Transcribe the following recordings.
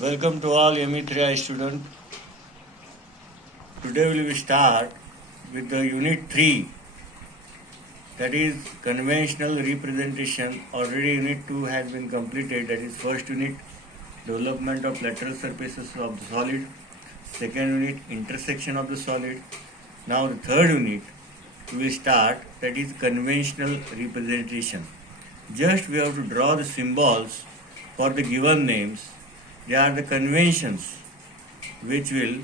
Welcome to all ME3I students. Today we will start with the unit 3, that is conventional representation. Already unit 2 has been completed, that is first unit development of lateral surfaces of the solid, second unit intersection of the solid. Now the third unit we will start, that is conventional representation. Just we have to draw the symbols for the given names. They are the conventions which will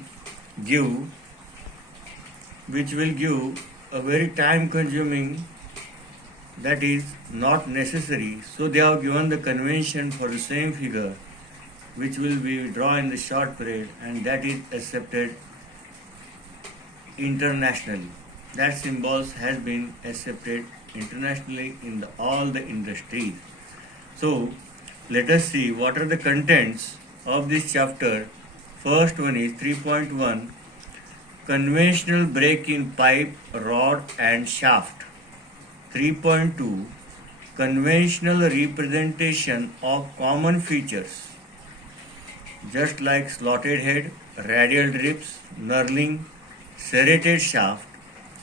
give a very time consuming, that is not necessary. So they have given the convention for the same figure which will be drawn in the short period, and that is accepted internationally. That symbols has been accepted internationally in all the industries. So let us see what are the contents of this chapter. First one is 3.1, conventional break in pipe, rod and shaft. 3.2, conventional representation of common features just like slotted head, radial drips, knurling, serrated shaft,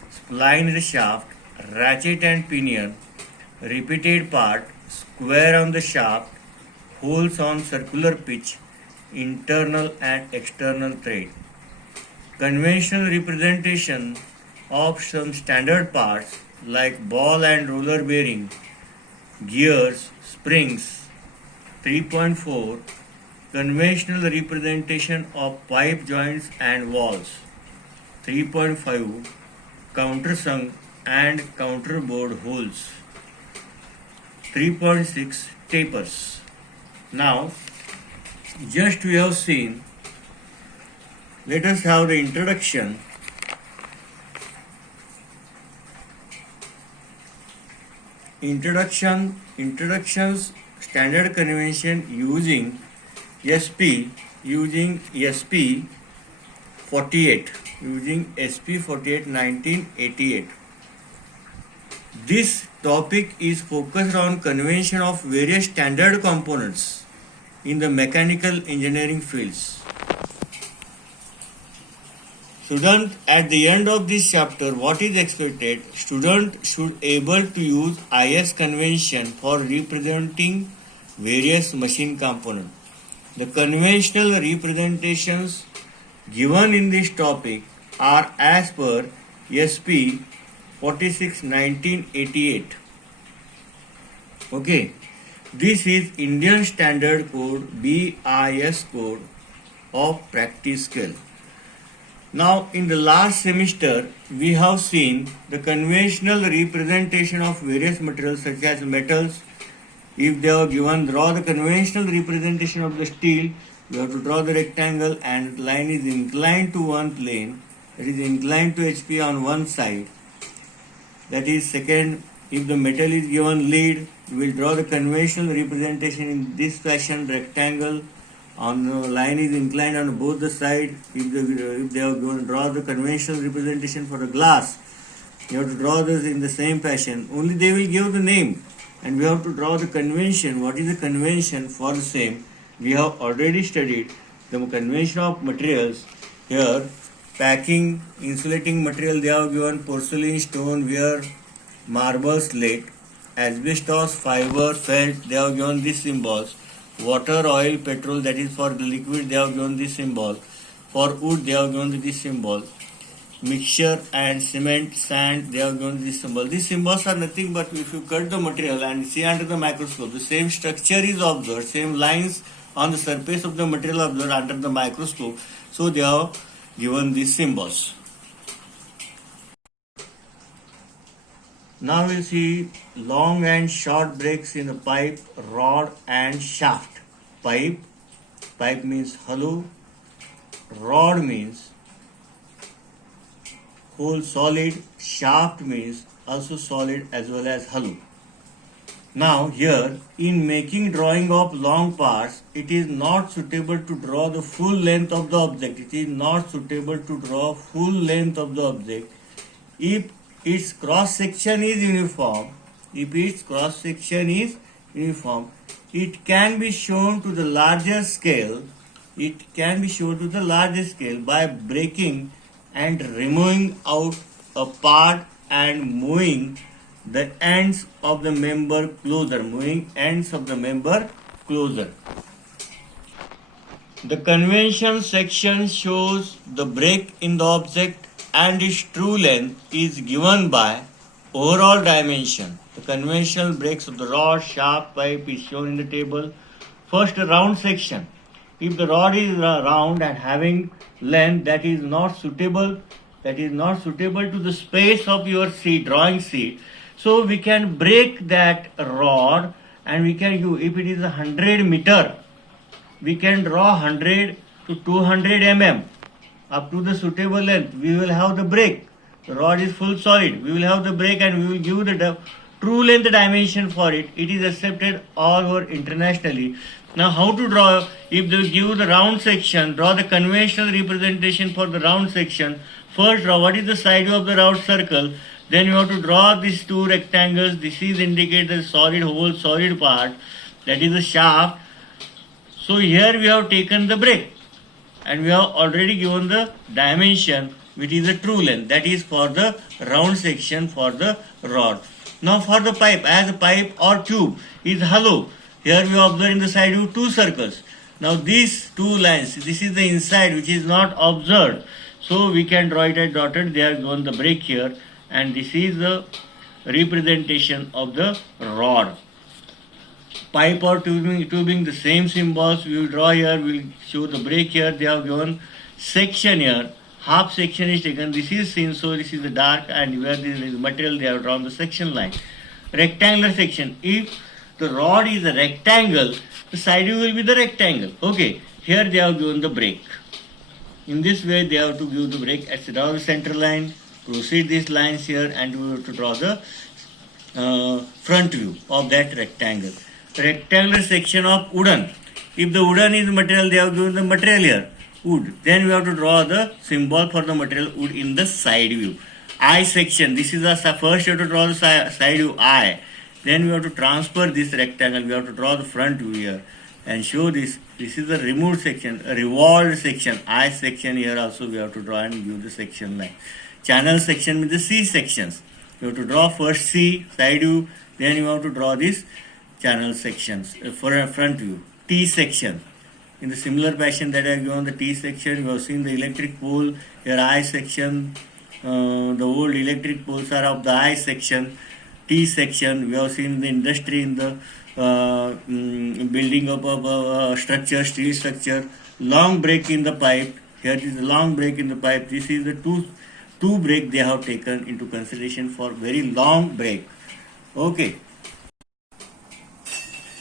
splined shaft, ratchet and pinion, repeated part, square on the shaft, holes on circular pitch, internal and external thread. Conventional representation of some standard parts like ball and roller bearing, gears, springs. 3.4, conventional representation of pipe joints and walls. 3.5, countersunk and counterboard holes. 3.6, tapers. Now, just we have seen, let us have the introduction. Introductions, standard convention using SP 48, 1988. This topic is focused on convention of various standard components in the mechanical engineering fields. Student, at the end of this chapter, what is expected? Student should able to use IS convention for representing various machine components. The conventional representations given in this topic are as per SP 46 1988. Okay, this is Indian Standard Code BIS code of practice scale. Now, in the last semester, we have seen the conventional representation of various materials such as metals. If they are given, draw the conventional representation of the steel. You have to draw the rectangle and the line is inclined to one plane. It is inclined to HP on one side. That is second. If the metal is given lead, you will draw the conventional representation in this fashion, rectangle. On the line is inclined on both the sides. If they are going to draw the conventional representation for the glass, you have to draw this in the same fashion. Only they will give the name, and we have to draw the convention. What is the convention for the same? We have already studied the convention of materials. Here, packing, insulating material, they have given porcelain, stone, ware, marble, slate, asbestos, fiber, felt. They have given these symbols. Water, oil, petrol, that is for the liquid, they have given this symbol. For wood, they have given this symbol. Mixture and cement, sand, they have given this symbol. These symbols are nothing but if you cut the material and see under the microscope, the same structure is observed, same lines on the surface of the material observed under the microscope. So they have given these symbols. Now we'll see long and short breaks in the pipe, rod and shaft. Pipe means hollow, rod means whole solid, shaft means also solid as well as hollow. Now here, in making drawing of long parts, it is not suitable to draw the full length of the object. It is not suitable to draw full length of the object if its cross section is uniform. It can be shown to the larger scale it can be shown to the larger scale by breaking and removing out a part and moving the ends of the member closer. The convention section shows the break in the object and its true length is given by overall dimension. The conventional breaks of the rod, shaft, pipe is shown in the table. First, a round section. If the rod is round and having length that is not suitable to the space of your drawing sheet, so we can break that rod and we can use, if it is 100 meter, we can draw 100 to 200 mm up to the suitable length. We will have the break. The rod is full solid. We will have the break and we will give the true length dimension for it. It is accepted all over internationally. Now, how to draw? If they give the round section, draw the conventional representation for the round section. First, draw what is the side view of the round circle. Then you have to draw these two rectangles. This is indicate the solid part. That is the shaft. So here we have taken the break and we have already given the dimension which is the true length, that is for the round section for the rod. Now for the pipe, as a pipe or tube is hollow, here we observe in the side view two circles. Now these two lines, this is the inside which is not observed, so we can draw it as dotted. They are given the break here and this is the representation of the rod. Pipe or tubing the same symbols we will draw here. We will show the break here. They have given section here. Half section is taken. This is seen, so this is the dark, and where this is material they have drawn the section line. Rectangular section. If the rod is a rectangle, the side view will be the rectangle. Okay. Here they have given the break. In this way they have to give the break. As draw the center line. Proceed these lines here, and we have to draw the front view of that rectangle. Rectangular section of wooden. If the wooden is material, they have given the material here, wood. Then we have to draw the symbol for the material wood in the side view. Eye section. This is the first you have to draw the side view eye. Then we have to transfer this rectangle. We have to draw the front view here and show this. This is the removed section, a revolved section. Eye section here also we have to draw and give the section line. Channel section with the C sections. You have to draw first C side view. Then you have to draw this channel sections for a front view. T section. In the similar fashion that I have given the T section, you have seen the electric pole. Here I section, the old electric poles are of the I section. T section, we have seen the industry in the building up of a structure, steel structure. Long break in the pipe. Here is the long break in the pipe. This is the two break they have taken into consideration for very long break. Okay.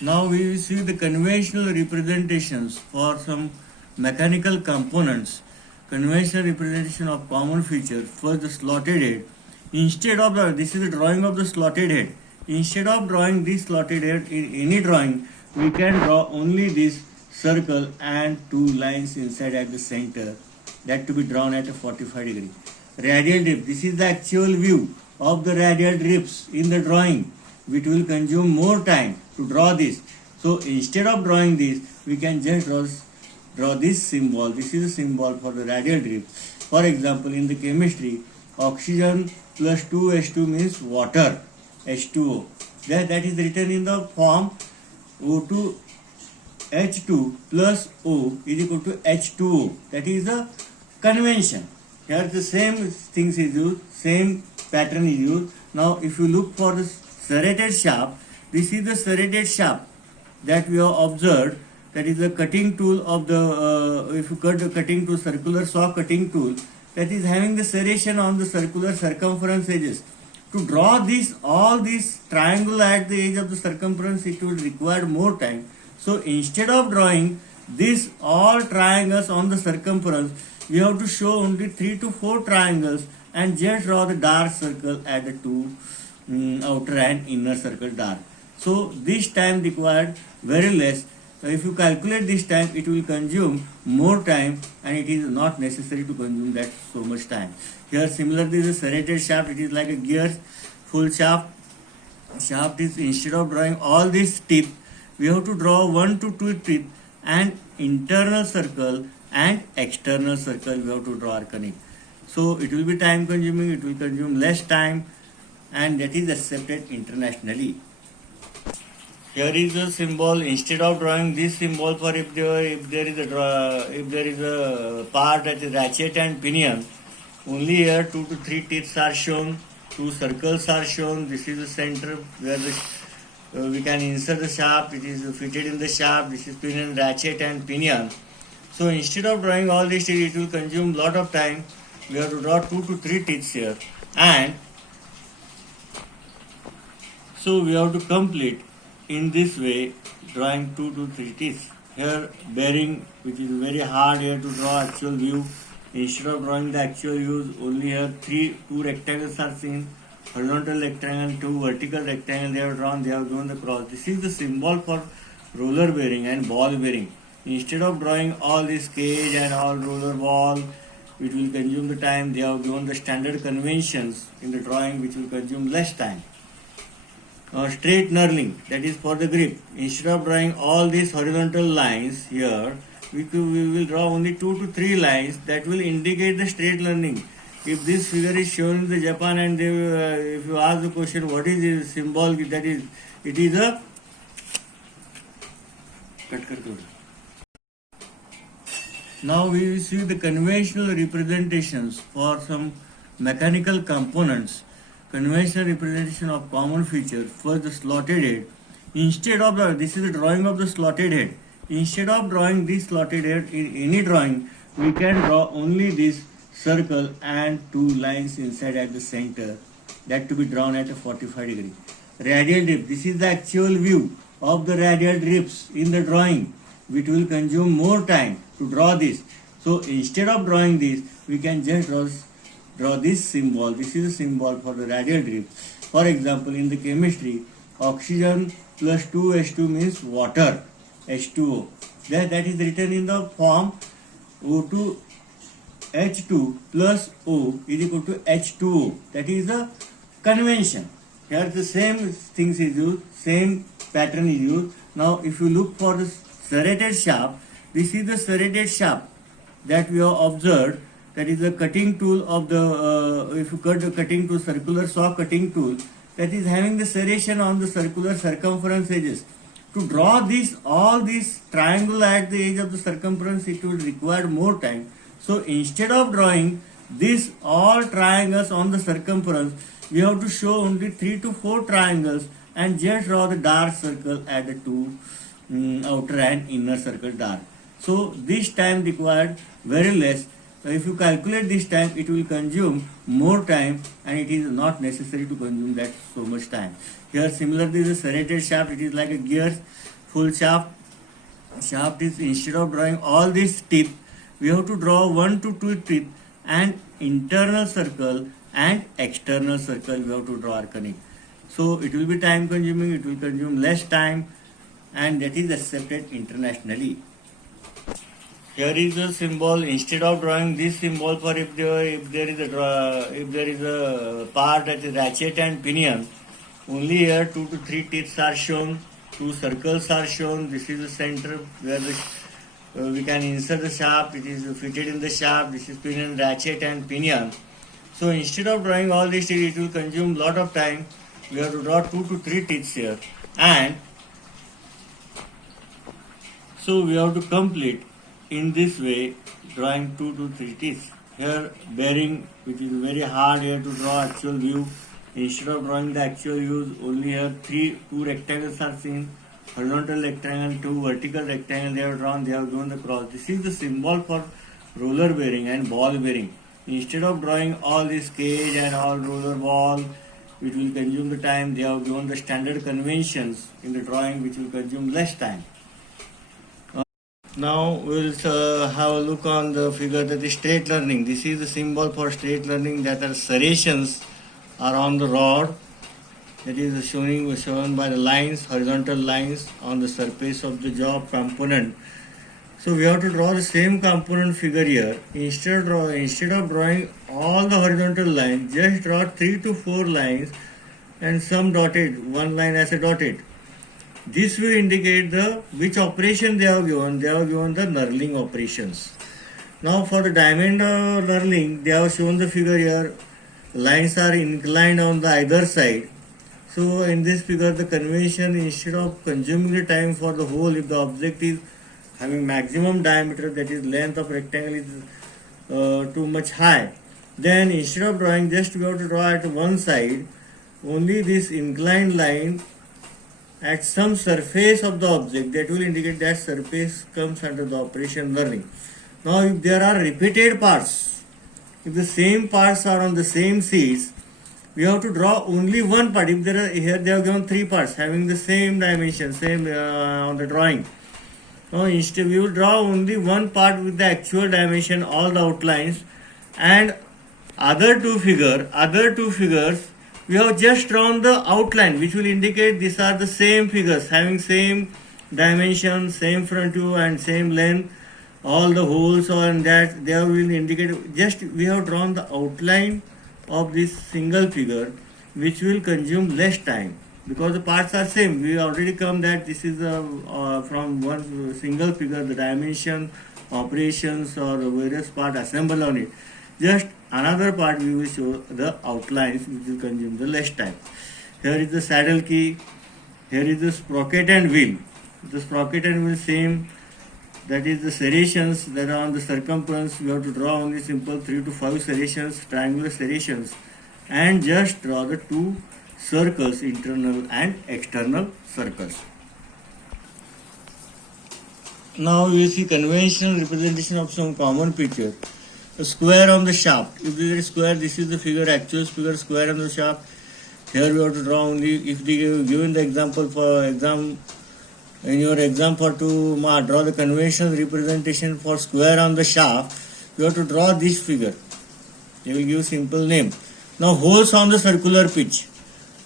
Now we will see the conventional representations for some mechanical components. Conventional representation of common features. First, the slotted head. Instead of this is the drawing of the slotted head. Instead of drawing this slotted head in any drawing, we can draw only this circle and two lines inside at the center. That to be drawn at a 45 degree. Radial drift. This is the actual view of the radial drifts in the drawing. It will consume more time to draw this. So instead of drawing this, we can just draw this symbol. This is a symbol for the radial drift. For example, in the chemistry, oxygen plus 2H2 means water, H2O. That is written in the form O2 H2 plus O is equal to H2O. That is the convention. Here the same things is used, same pattern is used. Now if you look for the serrated shaft, this is the serrated shaft that we have observed. That is the cutting tool of the, if you cut the cutting tool, circular saw cutting tool, that is having the serration on the circular circumference edges. To draw this, all these triangle at the edge of the circumference, it will require more time. So instead of drawing this all triangles on the circumference, we have to show only 3 to 4 triangles and just draw the dark circle at the two outer and inner circle dark. So this time required very less. If you calculate this time, it will consume more time and it is not necessary to consume that so much time. Here similarly the serrated shaft, it is like a gears, full shaft. Shaft is, instead of drawing all these teeth, we have to draw 1 to 2 teeth and internal circle and external circle we have to draw or connect. So it will be time consuming, it will consume less time, and that is accepted internationally. Here is a symbol. Instead of drawing this symbol for if there is a part that is ratchet and pinion, only here 2 to 3 teeth are shown, 2 circles are shown. This is the center where we can insert the shaft. It is fitted in the shaft. This is pinion, ratchet and pinion. So instead of drawing all these teeth, it will consume lot of time. We have to draw 2 to 3 teeth here, and so we have to complete in this way, drawing 2 to 3 teeth. Here bearing, which is very hard here to draw actual view. Instead of drawing the actual views, only here 2 rectangles are seen. Horizontal rectangle, 2 vertical rectangles they have drawn, they have given the cross. This is the symbol for roller bearing and ball bearing. Instead of drawing all this cage and all roller ball, which will consume the time, they have given the standard conventions in the drawing which will consume less time. Straight knurling, that is for the grip. Instead of drawing all these horizontal lines here, we will draw only 2 to 3 lines that will indicate the straight knurling. If this figure is shown in the Japan and they, if you ask the question what is the symbol, that is, it is a Now we will see the conventional representations for some mechanical components. Conventional representation of common feature. First, the slotted head. Instead of this is the drawing of the slotted head. Instead of drawing this slotted head in any drawing, we can draw only this circle and 2 lines inside at the center, that to be drawn at a 45 degree. Radial dip. This is the actual view of the radial dips in the drawing, which will consume more time to draw this. So instead of drawing this, we can just draw this symbol. This is a symbol for the radial drip. For example, in the chemistry, oxygen plus 2H2 means water, H2O. That is written in the form O2 H2 plus O is equal to H2O. That is the convention. Here the same things is used, same pattern is used. Now if you look for the serrated shaft, this is the serrated shaft that we have observed. That is the cutting tool of the, if you cut the cutting tool, circular saw cutting tool, that is having the serration on the circular circumference edges. To draw this, all this triangle at the edge of the circumference, it will require more time. So instead of drawing this all triangles on the circumference, we have to show only 3 to 4 triangles and just draw the dark circle at the 2 outer and inner circle dark. So this time required very less. If you calculate this time, it will consume more time and it is not necessary to consume that so much time. Here similarly the serrated shaft, it is like a gears, full shaft. Shaft is, instead of drawing all these tips, we have to draw 1 to 2 tips and internal circle and external circle we have to draw or connect. So it will be time consuming, it will consume less time, and that is accepted internationally. Here is a symbol. Instead of drawing this symbol for if there is a part that is ratchet and pinion, only here 2 to 3 teeth are shown, 2 circles are shown. This is the center where we can insert the shaft. It is fitted in the shaft. This is pinion, ratchet and pinion. So instead of drawing all these teeth, it will consume lot of time. We have to draw 2 to 3 teeth here, and so we have to complete in this way, drawing 2 to 3 teeth. Here bearing, which is very hard here to draw actual view. Instead of drawing the actual views, only here 2 rectangles are seen. Horizontal rectangle, 2 vertical rectangles they have drawn, they have given the cross. This is the symbol for roller bearing and ball bearing. Instead of drawing all this cage and all roller ball, which will consume the time, they have given the standard conventions in the drawing which will consume less time. Now we'll have a look on the figure that is straight learning. This is the symbol for straight learning, that are serrations are on the rod. That is shown by the lines, horizontal lines on the surface of the job component. So we have to draw the same component figure here. Instead of drawing all the horizontal lines, just draw 3 to 4 lines and some dotted, one line as a dotted. This will indicate the which operation they have given. They have given the knurling operations. Now for the diamond knurling, they have shown the figure here. Lines are inclined on the either side. So in this figure, the convention, instead of consuming the time for the hole, if the object is having maximum diameter, that is length of rectangle is too much high, then instead of drawing, just we have to draw at one side only this inclined line at some surface of the object, that will indicate that surface comes under the operation knurling. Now if there are repeated parts, if the same parts are on the same sheets, we have to draw only one part. If there are, here they have given three parts having the same dimension, same on the drawing. Now instead we will draw only one part with the actual dimension, all the outlines, and other two figures we have just drawn the outline, which will indicate these are the same figures having same dimension, same front view and same length. All the holes on that they will indicate, just we have drawn the outline of this single figure, which will consume less time because the parts are same. We already come that this is from one single figure, the dimension, operations or the various part assembled on it. Just another part we will show the outlines, which will consume the less time. Here is the saddle key, here is the sprocket and wheel. The sprocket and wheel same, that is the serrations that are on the circumference. We have to draw only simple 3 to 5 serrations, triangular serrations, and just draw the two circles, internal and external circles. Now we see conventional representation of some common picture. A square on the shaft. If there is square, this is the figure, actual figure, square on the shaft. Here we have to draw only, if they given the example for exam, in your exam for to draw the conventional representation for square on the shaft, you have to draw this figure. They will give simple name. Now holes on the circular pitch.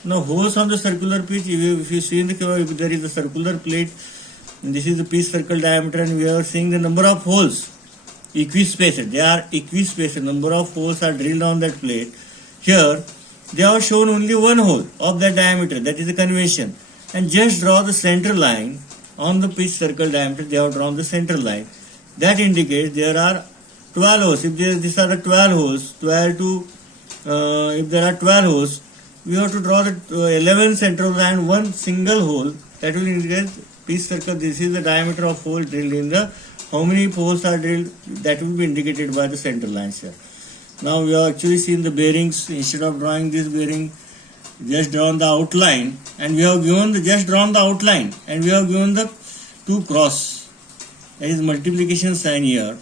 Now holes on the circular pitch, if you see in the figure, if there is a circular plate, and this is the pitch circle diameter, and we are seeing the number of holes. Equispaced. They are equispaced. Number of holes are drilled on that plate. Here, they have shown only one hole of that diameter. That is the convention. And just draw the center line on the pitch circle diameter. They have drawn the center line. That indicates there are 12 holes. If these are the 12 holes, if there are 12 holes, we have to draw the 11 central and one single hole. That will indicate pitch circle. This is the diameter of hole drilled in the. How many holes are drilled, that will be indicated by the center lines here. Now we have actually seen the bearings. Instead of drawing this bearing, just drawn the outline, and we have given the just drawn the outline, and we have given the two cross. That is multiplication sign here.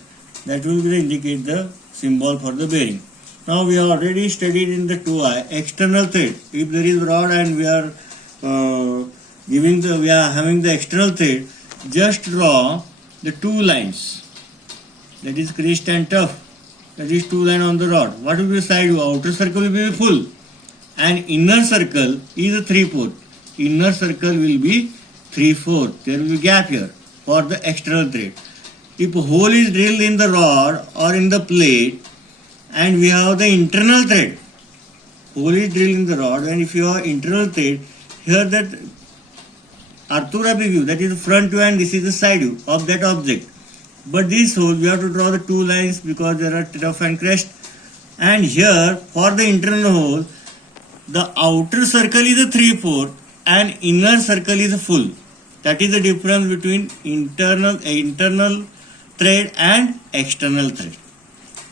That will indicate the symbol for the bearing. Now we have already studied in the 2i external thread. If there is rod and we are having the external thread, just draw the two lines, that is crest and tuft, that is two lines on the rod. What will be the side view? Outer circle will be full and inner circle is a 3/4. Inner circle will be 3/4. There will be gap here for the external thread. If a hole is drilled in the rod or in the plate and we have the internal thread, hole is drilled in the rod, and if you have internal thread, here that orthographic view, that is the front view and this is the side view of that object. But this hole we have to draw the two lines because there are tuft and crest. And here for the internal hole, the outer circle is a 3/4 and inner circle is a full. That is the difference between internal thread and external thread.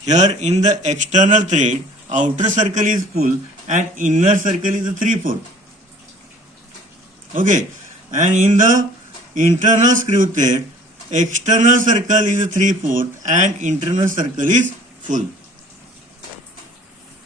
Here in the external thread, outer circle is full and inner circle is a 3/4. Okay. And in the internal screw thread, external circle is a 3/4 and internal circle is full.